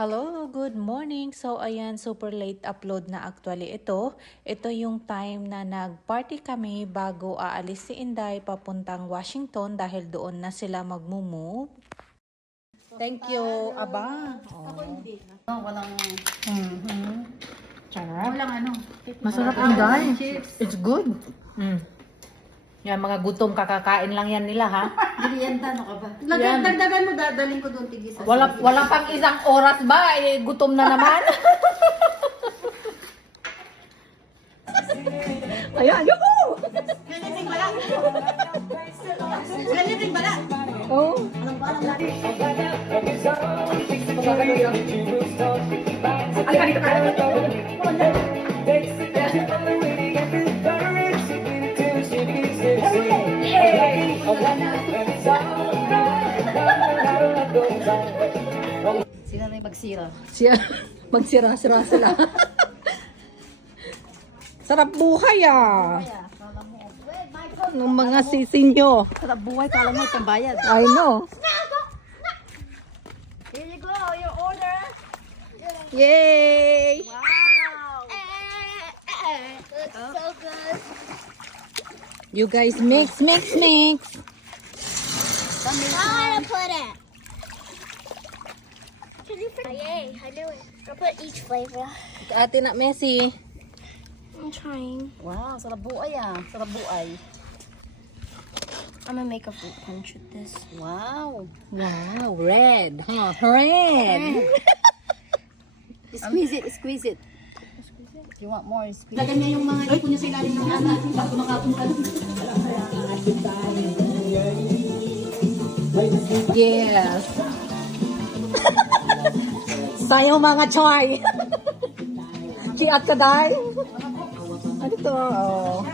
Hello, good morning. So ayan, super late upload na actually ito. Ito yung time na nag-party kami bago aalis si Inday papuntang Washington dahil doon na sila magmo-move. Thank you, Aba. Ako hindi. Walang Sarap. Walang ano. Masarap, Inday. It's good. Yan, mga gutom kakakain lang yan nila, ha? merienda, ano ka ba? Dagdagan mo, dadaling ko doon tigis. Wala pang isang oras ba? Eh, gutom na naman. Ayan, yuhu! Ganyan bala. Ganyan bala. Oh. Ay, kanito ka. Sila na yung magsira. Siya, magsira-sira sila. Sarap buhay ah. Ng mga sisi nyo. Sarap buhay, kala mo itong bayad. I know. Here you go, your order. Yay! Wow. Looks so good. You guys mix. Now I want to put it. Oh, yay, I knew it. I'll put each flavor. Ate na Messi. I'm trying. Wow, sarap buhay ah. Sarap buhay. I'm gonna make a fruit punch with this. Wow. Wow, red. Huh? Red. Squeeze it, squeeze it. You want more, squeeze it. Lagyan niya yung mga ipon niya sa ilalim ng anak. Bago makatungkal. Yes. Sayo mga choy. Kiat ka day. Ano to? Oh.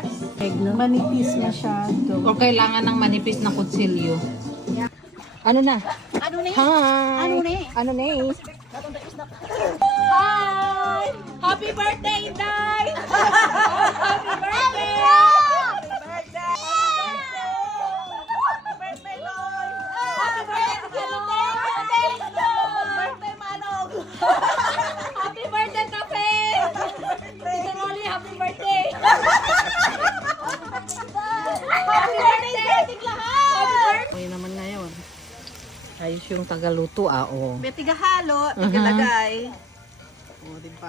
Manipis masyado. O kailangan ng manipis na kutsilyo. Ano na? Ano na? Hi! Ano na? Ano na? Hi! Happy birthday, Inday! Happy birthday! Happy birthday! Happy birthday, Loy! Happy birthday, birthday, Manong! Happy birthday, Kape! Tito Rolly, happy birthday! Happy birthday sa ating lahat! Ay naman ngayon. Ayos yung tagaluto oh. May tigahalo, tigalagay.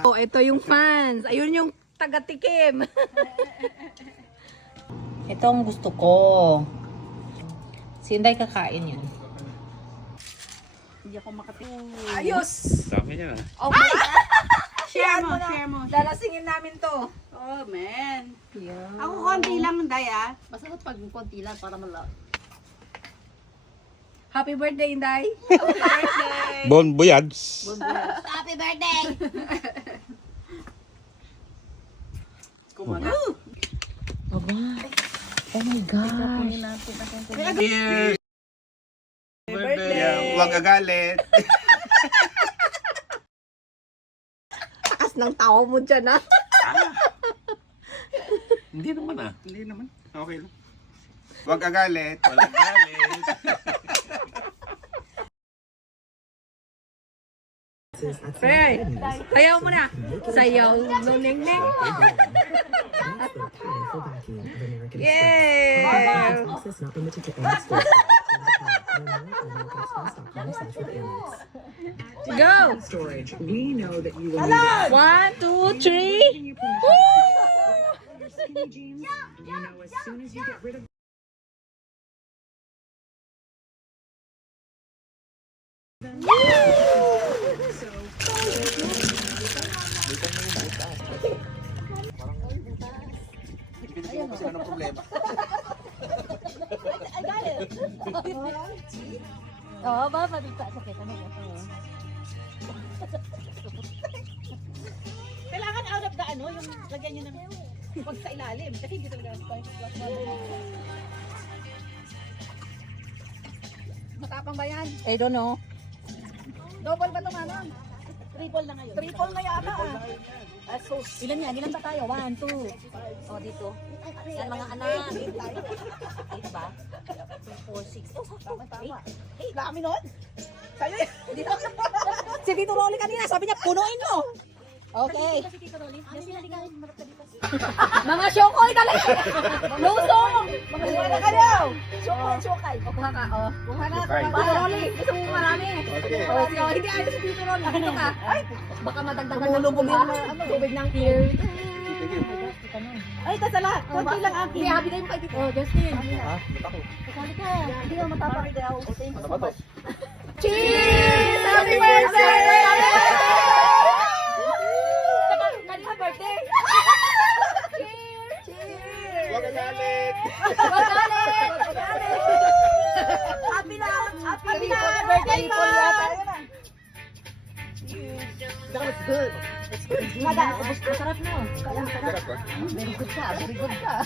Oh, ito yung fans. Ayun yung taga-tikim. Ito ang gusto ko. Si Inday kakain yun. Hindi ako makatingin. Ayos! Dami niya. Oh, share mo, share mo. Lalasingin namin to. Oh, man. Yeah. Ako konti lang, Daya. Basta pag konti lang para malaki. Happy birthday, Inday. Happy birthday! Bon Voyage. Happy birthday! Kumana. Aba. Oh my gosh. Cheers! Birthday! Huwag agalit. Takas ng tao mo dyan, ah. Hindi naman ah. Hindi naman. Okay lang. Huwag agalit. Walang galit. Hey, sayaw mo na. Sayaw. Noneng-neng. Yay! Access not limited to Amex stores. Go! Storage. We know that you will need it. 1, 2, 3. Your skinny jeans. You know as soon as you get rid of Pinagyan mo sila ng problema. Oo, ba? Pagkita sa kita mo. Kailangan out of the ano, yung lagyan nyo ng wag sa ilalim. Kasi hindi talaga matapang ba yan? I don't know. Double ba ito, Manong? Triple na ngayon. Triple na yata ah. So, Ilan yan? Ilan ba tayo? 1, 2. O, dito. Yan mga anak. 8 ba? 2, 4, 6. Oh, sakto. tama. 8. Dami nun. Si Tito Rolly kanina, sabi niya, punuin mo. Okay. Mga syokoy, dali! Lusong! Wala ka daw. Sukay. Kuha ka, oh. Kuha na. Sukay. Tito Rolly, gusto mo marami. Okay. Oh, sige, oh, hindi ayos si Tito Rolly. Dito ka. Ay, baka madagdagan ng Tumulong tubig. Tubig ng beer. Thank you. Ay, tas ala. Konti lang akin. Hindi, habi na yung kay Tito. Oh, Justin. Ha? Ba't ako? Kasali ka. Hindi ka matapang. Ano ba to? Cheers! Happy birthday! Kanina birthday. Cheers! Huwag agalit! Wag galit! Happy na. Happy birthday, Paul, yata. That was good. Masarap no? Sarap ba? Very good ka, very good ka.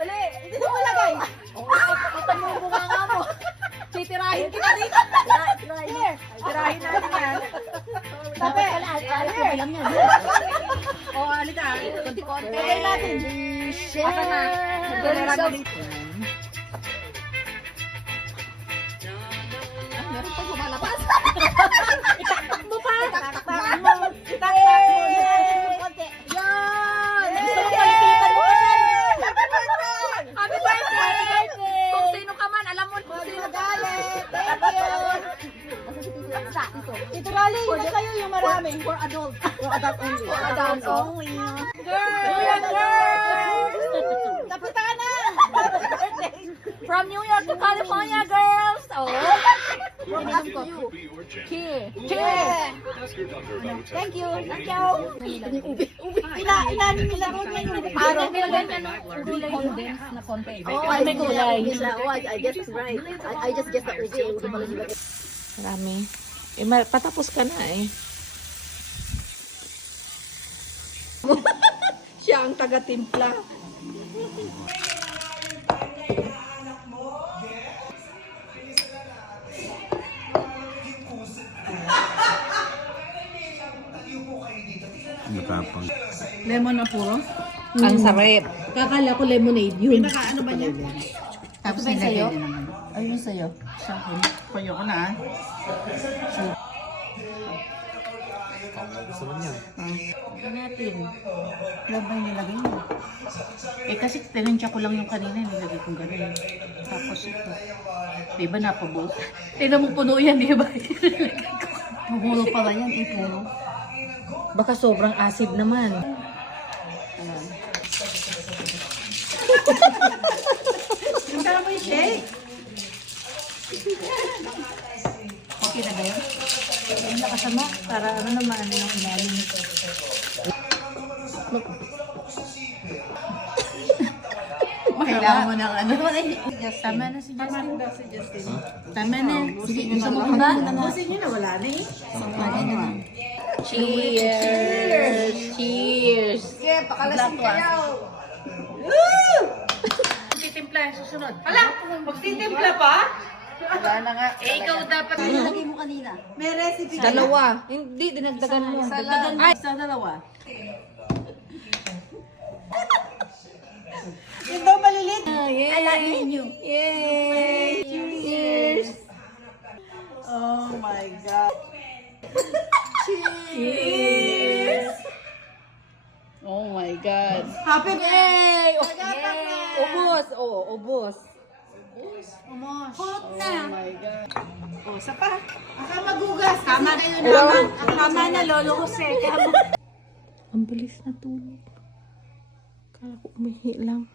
Dali. Dito mo lagay. Ito mo yung bunga mo. Titirahin kita dito. Here. Tirahin natin yan. Tabi. Ay, lang yan. O, halika. Konti-konti. Lagay natin. Asa na? Galera ko dito. Meron pang lumalabas. Itaktak mo pa. Itaktak mo. Itaktak mo. Konti. Yan! Gusto mo kalipitan mo kasi. Happy birthday! Happy birthday! Kung sino ka man, alam mo kung sino ka. Thank you. Tito Rolly, na kayo yung marami. For adult. For adult only. For adults only. Girls! Tapos ka na! From New York to California, girls! Oh! From us to you. Cheer! Cheer! Thank you. Thank you. Ilanin nila ko niya yung Parang nilagay ka ng ubi condensed na konti. Oh, may kulay. I guess it's right. I just guess that ubi pala nilagay. Marami. Patapos ka na eh. Siya ang taga-timpla. Matapang. Lemon na puro? Ang sarap. Kakala ko lemonade yun. Ano ba niya? Tapos sa'yo? Ayun sa'yo. Sa akin. Payo ko na. natin. Love ba yung nilagay mo? Eh kasi tinensya ko lang yung kanina, nilagay kong gano'n. Tapos ito. Diba napabot? Tignan mo puno yan, diba? Puno pala yan, puno. Baka sobrang acid naman. Yung tara mo yung shake. Okay na ba yun? Yung nakasama, para ano naman, ano yung ilalim. Kailangan mo ng ano. Tama na si Justin. Tama na. Sige, gusto mo ba? Busin nyo na, wala na eh. Cheers! Cheers! Sige, pakalasing kayo. Titimpla, susunod. Hala, magtitimpla pa? Wala na nga. Eh, ikaw dapat. Nilagay mo kanina. May recipe ka. Dalawa. Hindi, dinagdagan mo. Dagdagan mo. Ay, sa dalawa. Yung daw malilit. Yay! I like you. Yay! Cheers! Oh my God. Cheers! Oh my God. Happy birthday! Ubos! Oh, ubos. Hot na. Oh my God. Oh, sa pa. Aka magugas. Tama kayo na. Tama na, Lolo Jose. Ang bilis na tulog. Kala ko umihi lang.